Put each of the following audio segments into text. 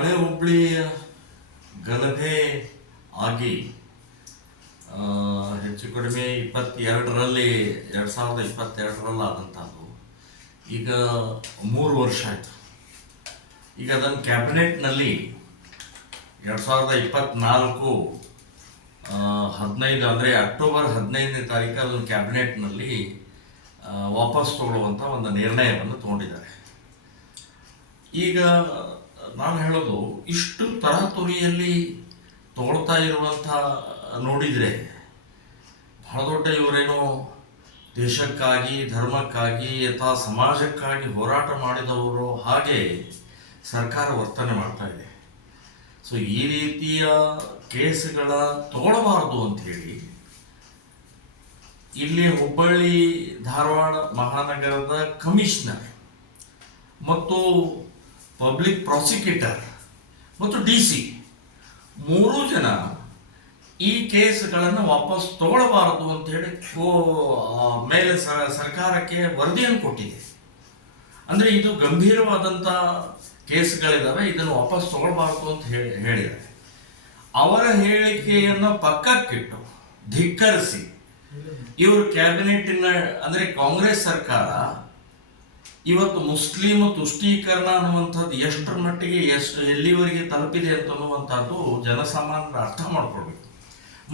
ಹಳೆ ಹುಬ್ಬಳ್ಳಿ ಗಲಭೆ ಆಗಿ ಹೆಚ್ಚು ಕಡಿಮೆ 2022ರಲ್ಲಿ ಆದಂಥದ್ದು ಈಗ 3 ವರ್ಷ ಆಯಿತು. ಈಗ ಅದನ್ನು ಕ್ಯಾಬಿನೆಟ್ನಲ್ಲಿ 2024 15 ಅಂದರೆ ಅಕ್ಟೋಬರ್ 15ನೇ ತಾರೀಕಲ್ಲಿ ಕ್ಯಾಬಿನೆಟ್ನಲ್ಲಿ ವಾಪಸ್ ತಗೊಳ್ಳುವಂಥ ಒಂದು ನಿರ್ಣಯವನ್ನು ತಗೊಂಡಿದ್ದಾರೆ. ಈಗ ನಾನು ಹೇಳೋದು, ಇಷ್ಟು ತರಾತುರಿಯಲ್ಲಿ ತಗೊಳ್ತಾ ಇರುವಂಥ ನೋಡಿದರೆ ಬಹಳ ದೊಡ್ಡ ಇವರೇನೋ ದೇಶಕ್ಕಾಗಿ, ಧರ್ಮಕ್ಕಾಗಿ ಅಥವಾ ಸಮಾಜಕ್ಕಾಗಿ ಹೋರಾಟ ಮಾಡಿದವರು ಹಾಗೆ ಸರ್ಕಾರ ವರ್ತನೆ ಮಾಡ್ತಾ ಇದೆ. ಸೊ ಈ ರೀತಿಯ ಕೇಸ್ಗಳ ತಗೊಳ್ಳಬಾರ್ದು ಅಂಥೇಳಿ ಇಲ್ಲಿ ಹುಬ್ಬಳ್ಳಿ ಧಾರವಾಡ ಮಹಾನಗರದ ಕಮಿಷನರ್ ಮತ್ತು ಪಬ್ಲಿಕ್ ಪ್ರಾಸಿಕ್ಯೂಟರ್ ಮತ್ತು DC 3 ಜನ ಈ ಕೇಸ್ಗಳನ್ನು ವಾಪಸ್ ತಗೊಳ್ಳಬಾರದು ಅಂತ ಹೇಳಿ ಮೇಲೆ ಸರ್ಕಾರಕ್ಕೆ ವರದಿಯನ್ನು ಕೊಟ್ಟಿದೆ. ಅಂದರೆ ಇದು ಗಂಭೀರವಾದಂಥ ಕೇಸ್ಗಳಿದ್ದಾವೆ, ಇದನ್ನು ವಾಪಸ್ ತಗೊಳ್ಬಾರ್ದು ಅಂತ ಹೇಳಿದ್ದಾರೆ. ಅವರ ಹೇಳಿಕೆಯನ್ನು ಪಕ್ಕಕ್ಕಿಟ್ಟು ಧಿಕ್ಕರಿಸಿ ಇವರು ಕ್ಯಾಬಿನೆಟ್ಟಿನ ಅಂದರೆ ಕಾಂಗ್ರೆಸ್ ಸರ್ಕಾರ ಇವತ್ತು ಮುಸ್ಲಿಂ ತುಷ್ಟೀಕರಣ ಅನ್ನುವಂಥದ್ದು ಎಷ್ಟರ ಮಟ್ಟಿಗೆ ಎಲ್ಲಿವರೆಗೆ ತಲುಪಿದೆ ಅಂತನ್ನುವಂಥದ್ದು ಜನಸಾಮಾನ್ಯರು ಅರ್ಥ ಮಾಡ್ಕೊಳ್ಬೇಕು.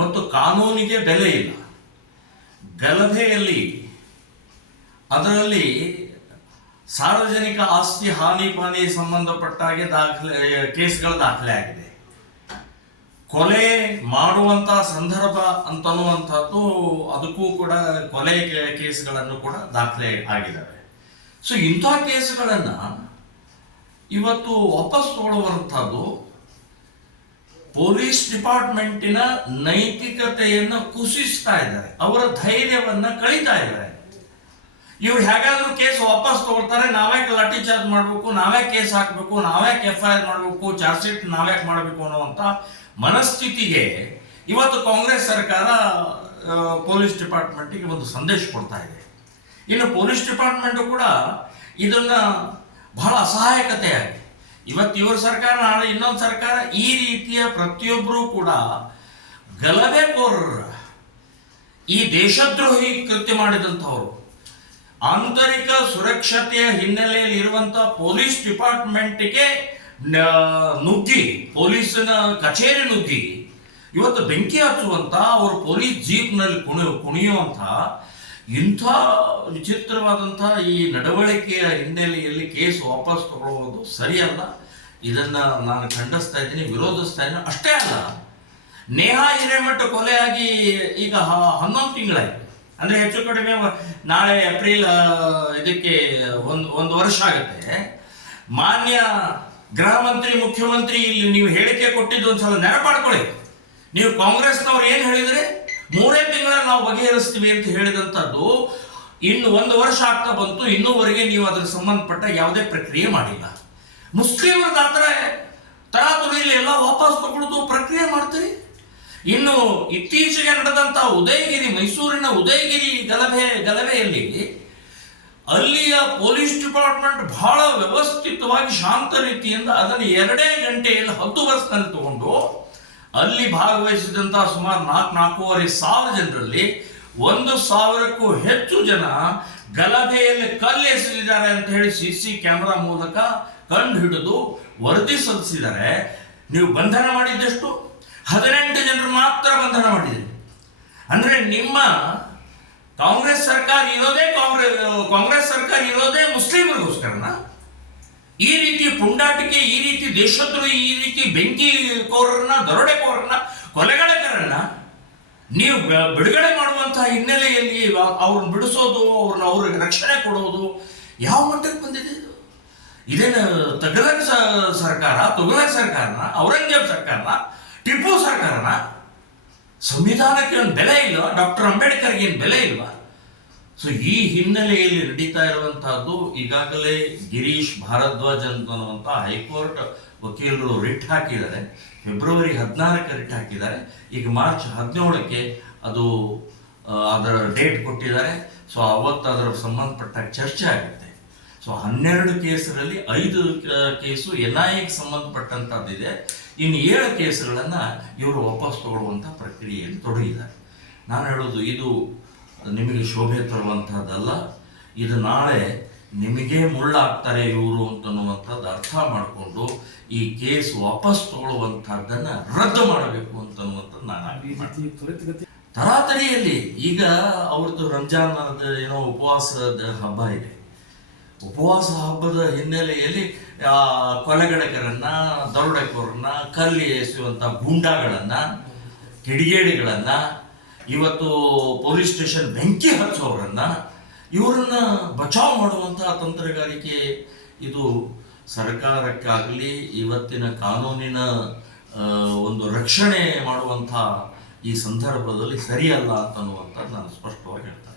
ಮತ್ತು ಕಾನೂನಿಗೆ ಬೆಲೆ ಇಲ್ಲ. ಗಲಭೆಯಲ್ಲಿ ಅದರಲ್ಲಿ ಸಾರ್ವಜನಿಕ ಆಸ್ತಿ ಹಾನಿ ಸಂಬಂಧಪಟ್ಟಾಗೆ ಕೇಸ್ಗಳು ದಾಖಲೆ ಆಗಿದೆ. ಕೊಲೆ ಮಾಡುವಂಥ ಸಂದರ್ಭ ಅಂತನ್ನುವಂಥದ್ದು ಅದಕ್ಕೂ ಕೂಡ ಕೊಲೆ ಕೇಸ್ಗಳನ್ನು ಕೂಡ ದಾಖಲೆ ಆಗಿದ್ದಾವೆ. ಸೊ ಇಂಥ ಕೇಸ್ಗಳನ್ನು ಇವತ್ತು ವಾಪಸ್ ತಗೊಳ್ಳುವಂಥದ್ದು ಪೊಲೀಸ್ ಡಿಪಾರ್ಟ್ಮೆಂಟಿನ ನೈತಿಕತೆಯನ್ನು ಕುಸಿಸ್ತಾ ಇದ್ದಾರೆ, ಅವರ ಧೈರ್ಯವನ್ನು ಕಳೀತಾ ಇದ್ದಾರೆ. ಇವ್ರು ಹೇಗಾದ್ರೂ ಕೇಸ್ ವಾಪಸ್ ತಗೊಳ್ತಾರೆ, ನಾವೇ ಲಾಠಿ ಚಾರ್ಜ್ ಮಾಡಬೇಕು, ನಾವೇ ಕೇಸ್ ಹಾಕಬೇಕು, ನಾವೇ FIR ಮಾಡಬೇಕು, ಚಾರ್ಜ್ ಶೀಟ್ ನಾವೇ ಮಾಡಬೇಕು ಅನ್ನುವಂಥ ಮನಸ್ಥಿತಿಗೆ ಇವತ್ತು ಕಾಂಗ್ರೆಸ್ ಸರ್ಕಾರ ಪೊಲೀಸ್ ಡಿಪಾರ್ಟ್ಮೆಂಟಿಗೆ ಒಂದು ಸಂದೇಶ ಕೊಡ್ತಾ ಇದೆ. ಇನ್ನು ಪೊಲೀಸ್ ಡಿಪಾರ್ಟ್ಮೆಂಟು ಕೂಡ ಇದನ್ನ ಬಹಳ ಅಸಹಾಯಕತೆಯಾಗಿ ಇವತ್ತು ಇವ್ರ ಸರ್ಕಾರ, ನಾಳೆ ಇನ್ನೊಂದು ಸರ್ಕಾರ, ಈ ರೀತಿಯ ಪ್ರತಿಯೊಬ್ಬರೂ ಕೂಡ ಗಲಭೆಕೋರರ ಈ ದೇಶದ್ರೋಹಿ ಕೃತ್ಯ ಮಾಡಿದಂಥವರು ಆಂತರಿಕ ಸುರಕ್ಷತೆಯ ಹಿನ್ನೆಲೆಯಲ್ಲಿ ಇರುವಂಥ ಪೊಲೀಸ್ ಡಿಪಾರ್ಟ್ಮೆಂಟ್ಗೆ ನುಗ್ಗಿ, ಪೊಲೀಸಿನ ಕಚೇರಿ ನುಗ್ಗಿ ಇವತ್ತು ಬೆಂಕಿ ಹಚ್ಚುವಂಥ, ಅವರು ಪೊಲೀಸ್ ಜೀಪ್ನಲ್ಲಿ ಕುಣಿಯುವಂಥ ಇಂಥ ವಿಚಿತ್ರವಾದಂಥ ಈ ನಡವಳಿಕೆಯ ಹಿನ್ನೆಲೆಯಲ್ಲಿ ಕೇಸ್ ವಾಪಸ್ ತಗೊಳ್ಳುವುದು ಸರಿಯಲ್ಲ. ಇದನ್ನು ನಾನು ಖಂಡಿಸ್ತಾ ಇದ್ದೀನಿ, ವಿರೋಧಿಸ್ತಾ ಇದ್ದೀನಿ. ಅಷ್ಟೇ ಅಲ್ಲ, ನೇಹಾ ಹಿರೇಮಠ ಕೊಲೆಯಾಗಿ ಈಗ 11 ತಿಂಗಳಾಯಿತು. ಅಂದರೆ ಹೆಚ್ಚು ಕಡಿಮೆ ನಾಳೆ ಏಪ್ರಿಲ್ ಇದಕ್ಕೆ ಒಂದು ವರ್ಷ ಆಗುತ್ತೆ. ಮಾನ್ಯ ಗೃಹ ಮಂತ್ರಿ, ಮುಖ್ಯಮಂತ್ರಿ ಇಲ್ಲಿ ನೀವು ಹೇಳಿಕೆ ಕೊಟ್ಟಿದ್ದು ಒಂದ್ಸಲ ನೆನಪಾಡ್ಕೊಳ್ಳಿ. ನೀವು ಕಾಂಗ್ರೆಸ್ನವ್ರು ಏನು ಹೇಳಿದ್ರೆ 3 ತಿಂಗಳ ನಾವು ಬಗೆಹರಿಸ್ತೀವಿ ಅಂತ ಹೇಳಿದಂಥದ್ದು ಇನ್ನು 1 ವರ್ಷ ಆಗ್ತಾ ಬಂತು, ಇನ್ನೂವರೆಗೆ ನೀವು ಅದರ ಸಂಬಂಧಪಟ್ಟ ಯಾವುದೇ ಪ್ರಕ್ರಿಯೆ ಮಾಡಿಲ್ಲ. ಮುಸ್ಲಿಮರದಾದ್ರೆ ತರಾತುರಿಯಲ್ಲಿ ಎಲ್ಲ ವಾಪಸ್ ತಗೊಳ್ಳೋದು ಪ್ರಕ್ರಿಯೆ ಮಾಡ್ತೀರಿ. ಇನ್ನು ಇತ್ತೀಚೆಗೆ ನಡೆದಂಥ ಉದಯಗಿರಿ, ಮೈಸೂರಿನ ಉದಯಗಿರಿ ಗಲಭೆಯಲ್ಲಿ ಅಲ್ಲಿಯ ಪೊಲೀಸ್ ಡಿಪಾರ್ಟ್ಮೆಂಟ್ ಬಹಳ ವ್ಯವಸ್ಥಿತವಾಗಿ ಶಾಂತ ರೀತಿಯಿಂದ ಅದನ್ನು 2 ಗಂಟೆಯಲ್ಲಿ 10 ಬಸ್ನಲ್ಲಿ ತಗೊಂಡು ಅಲ್ಲಿ ಭಾಗವಹಿಸಿದಂಥ ಸುಮಾರು 4,500 ಜನರಲ್ಲಿ 1,000ಕ್ಕೂ ಹೆಚ್ಚು ಜನ ಗಲಭೆಯಲ್ಲಿ ಕಲ್ಲೆಸೆದಿದ್ದಾರೆ ಅಂತ ಹೇಳಿ CC ಕ್ಯಾಮೆರಾ ಮೂಲಕ ಕಂಡು ಹಿಡಿದು ವರದಿ ಸಲ್ಲಿಸಿದ್ದಾರೆ. ನೀವು ಬಂಧನ ಮಾಡಿದ್ದೆಷ್ಟು? 18 ಜನರು ಮಾತ್ರ ಬಂಧನ ಮಾಡಿದ್ದೀರಿ. ಅಂದರೆ ನಿಮ್ಮ ಕಾಂಗ್ರೆಸ್ ಸರ್ಕಾರ ಇರೋದೇ ಮುಸ್ಲಿಮರಿಗೋಸ್ಕರನ? ಈ ರೀತಿ ಪುಂಡಾಟಿಕೆ, ಈ ರೀತಿ ದೇಶದ್ರೋಹಿ, ಈ ರೀತಿ ಬೆಂಕಿಕೋರರನ್ನ, ದರೋಡೆಕೋರರನ್ನ, ಕೊಲೆಗಡಕರನ್ನ ನೀವು ಬಿಡುಗಡೆ ಮಾಡುವಂತಹ ಹಿನ್ನೆಲೆಯಲ್ಲಿ ಅವ್ರನ್ನ ಬಿಡಿಸೋದು, ಅವ್ರಿಗೆ ರಕ್ಷಣೆ ಕೊಡೋದು ಯಾವ ಮಟ್ಟಕ್ಕೆ ಬಂದಿದೆ? ಇದೇನು ತುಘಲಕ್ ಸರ್ಕಾರನ, ಔರಂಗಜೇಬ್ ಸರ್ಕಾರನ, ಟಿಪ್ಪು ಸರ್ಕಾರನ? ಸಂವಿಧಾನಕ್ಕೆ ಒಂದು ಬೆಲೆ ಇಲ್ಲ, ಡಾಕ್ಟರ್ ಅಂಬೇಡ್ಕರ್ಗೆ ಏನು ಬೆಲೆ ಇಲ್ವಾ? ಸೊ ಈ ಹಿನ್ನೆಲೆಯಲ್ಲಿ ನಡೀತಾ ಇರುವಂತಹದ್ದು, ಈಗಾಗಲೇ ಗಿರೀಶ್ ಭಾರದ್ವಾಜ್ ಅನ್ನುವಂಥ ಹೈಕೋರ್ಟ್ ವಕೀಲರು ರಿಟ್ ಹಾಕಿದ್ದಾರೆ. ಫೆಬ್ರವರಿ 14ಕ್ಕೆ ರಿಟ್ ಹಾಕಿದ್ದಾರೆ. ಈಗ ಮಾರ್ಚ್ 17ಕ್ಕೆ ಅದರ ಡೇಟ್ ಕೊಟ್ಟಿದ್ದಾರೆ. ಸೊ ಅವತ್ತು ಅದರ ಸಂಬಂಧಪಟ್ಟ ಚರ್ಚೆ ಆಗುತ್ತೆ. ಸೊ 12 ಕೇಸರಲ್ಲಿ 5 ಕೇಸು NIAಗೆ ಸಂಬಂಧಪಟ್ಟಂಥದ್ದಿದೆ. ಇನ್ನು 7 ಕೇಸುಗಳನ್ನು ಇವರು ವಾಪಸ್ ತಗೊಳ್ಳುವಂಥ ಪ್ರಕ್ರಿಯೆಯಲ್ಲಿ ತೊಡಗಿದ್ದಾರೆ. ನಾನು ಹೇಳೋದು ಇದು ನಿಮಗೆ ಶೋಭೆ ತರುವಂಥದ್ದಲ್ಲ. ಇದು ನಾಳೆ ನಿಮಗೆ ಮುಳ್ಳಾಗ್ತಾರೆ ಇವರು ಅಂತನ್ನುವಂಥದ್ದು ಅರ್ಥ ಮಾಡಿಕೊಂಡು ಈ ಕೇಸ್ ವಾಪಸ್ ತಗೊಳ್ಳುವಂಥದ್ದನ್ನು ರದ್ದು ಮಾಡಬೇಕು ಅಂತನ್ನುವಂಥದ್ದು ನಾನು ತರಾತರಿಯಲ್ಲಿ. ಈಗ ಅವ್ರದ್ದು ರಂಜಾನ್ ಏನೋ ಉಪವಾಸದ ಹಬ್ಬ ಇದೆ. ಉಪವಾಸ ಹಬ್ಬದ ಹಿನ್ನೆಲೆಯಲ್ಲಿ ಕೊಲೆಗಡಕರನ್ನ, ದರೋಡೆಕೋರನ್ನ, ಕಲ್ಲಿ ಎಸೆಯುವಂಥ ಗೂಂಡಾಗಳನ್ನು, ಕಿಡಿಗೇಡಿಗಳನ್ನ, ಇವತ್ತು ಪೊಲೀಸ್ ಸ್ಟೇಷನ್ ಬೆಂಕಿ ಹಚ್ಚೋರನ್ನ, ಇವರನ್ನ ಬಚಾವ್ ಮಾಡುವಂತಹ ತಂತ್ರಗಾರಿಕೆ ಇದು ಸರ್ಕಾರಕ್ಕಾಗಲಿ ಇವತ್ತಿನ ಕಾನೂನಿನ ಒಂದು ರಕ್ಷಣೆ ಮಾಡುವಂಥ ಈ ಸಂದರ್ಭದಲ್ಲಿ ಸರಿಯಲ್ಲ ಅಂತನ್ನುವಂಥದ್ದು ನಾನು ಸ್ಪಷ್ಟವಾಗಿ ಹೇಳ್ತೇನೆ.